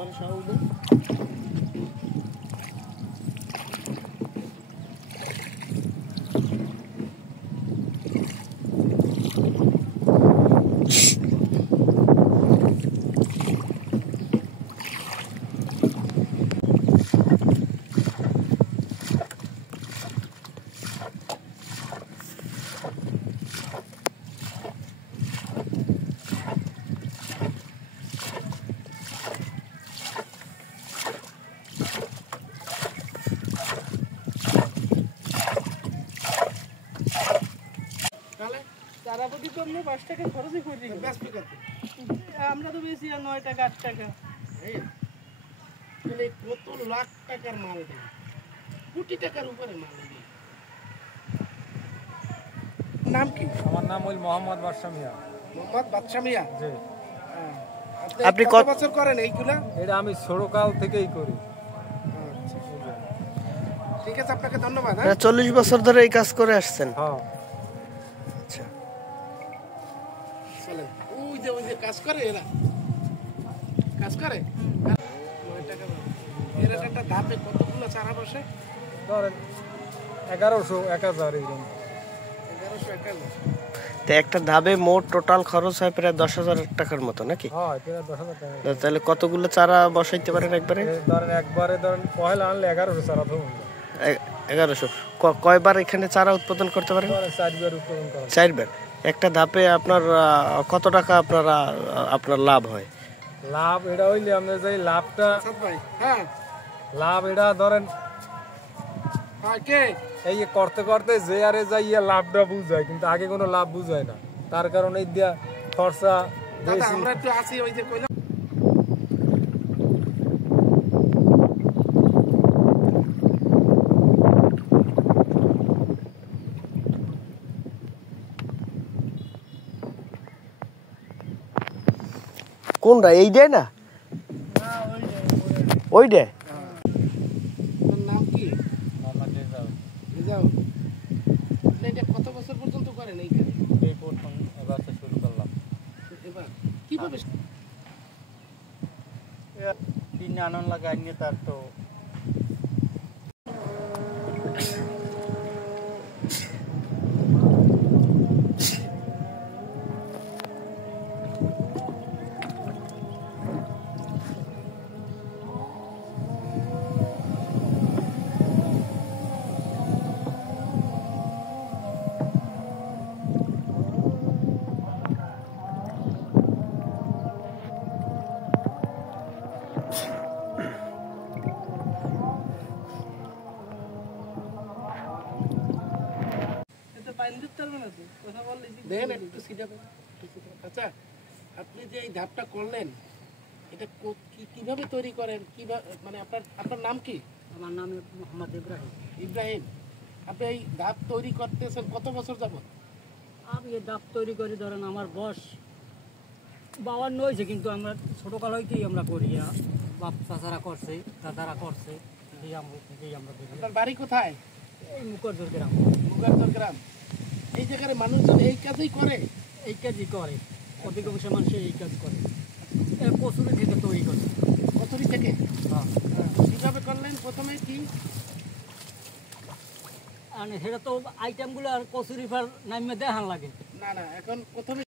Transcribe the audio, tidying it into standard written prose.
আমার সাউদে চারাপতি তো আমরা 5 টাকা খরচই করে দিই। আমরা তো বেশি আর 9 টাকা 8 টাকা। তাহলে কত লাখ টাকার মাল দেয়, কোটি টাকার উপরে মাল দেয়। নাম কি? আমার নাম ওই মোহাম্মদ বাদশা মিয়া। মোহাম্মদ বাদশা মিয়া। জি। আপনি কত বছর করেন এইগুলা? এটা আমি ছোটকাল থেকেই করি। আচ্ছা, ঠিক আছে, আপনাকে ধন্যবাদ। 40 বছর ধরে এই কাজ করে আসছেন? হ্যাঁ। আচ্ছা, চলেন। ওই যে কাজ করে এরা, কাজ করে 9 টাকা। এর একটা ধাপে কতগুলো চারা বসে? ধরেন 1100 1000 এরকম। 1100 1000। তো একটা ধাপে মোট টোটাল খরচ হয় প্রায় 10,000 টাকার মতো নাকি? হ্যাঁ, প্রায় 10,000 টাকা। তাহলে কতগুলো চারা বসাইতে পারেন একবারে? ধরেন একবারে পয়লা আনলে 1100 চারা ধরুন। 1100। কয়বার এখানে চারা উৎপাদন করতে পারেন? 4বার উৎপাদন করা। 4বার। একটা ধাপে আপনার কত টাকা আপনার লাভ হয়? লাভ এটা হইলে আমরা যে লাভটা, হ্যাঁ, লাভ এটা ধরেন কে এই যে করতে করতে যে আরে যাইয়া লাভটা বুঝায়, কিন্তু আগে কোনো লাভ বুঝায় না। তার কারণে এই দিয়া খরচা বেশি। আমরা একটু আসি, ওই যে কইলাম কোনটা? এই দেয় না, ওই দেয়। নাম কি? মোহাম্মদ রেজাউল। এটা কত বছর পর্যন্ত করেন এইখানে? এই প্রথম এবার শুরু করলাম। এবার কিভাবে? কিনে আনন্দ লাগাই নিয়ে তার তো দেখেন একটু সিধা। আচ্ছা, আপনি যে এই ধাপটা করলেন, এটা কিভাবে তৈরি করেন? কিভাবে, মানে আপনার নাম কি? আমার নাম মোহাম্মদ ইব্রাহিম। ইব্রাহিম। আপনি এই ধাপ তৈরি করতেছেন কত বছর যাবত? আমি এই ধাপ তৈরি করি, ধরেন আমার বয়স 52 হয়েছে, কিন্তু আমরা ছোটকাল হইতেই আমরা করি। বাপ চাচারা করছে, দাদারা করছে, আমরা করি। আপনার বাড়ি কোথায়? এই মুখরজোর গ্রাম। মুগারচর গ্রাম। এই জায়গার মানুষজন এই কাজই করে? এই কাজই করে, অধিকাংশ মানুষ এই কাজ করে। কচুরি থেকে তৈরি করে। কচুরি থেকে? হ্যাঁ। কিভাবে করলেন প্রথমে? কি আর সেটা তো আইটেমগুলো আর কচুরি ফার নামে দেখান লাগে। না, এখন প্রথমে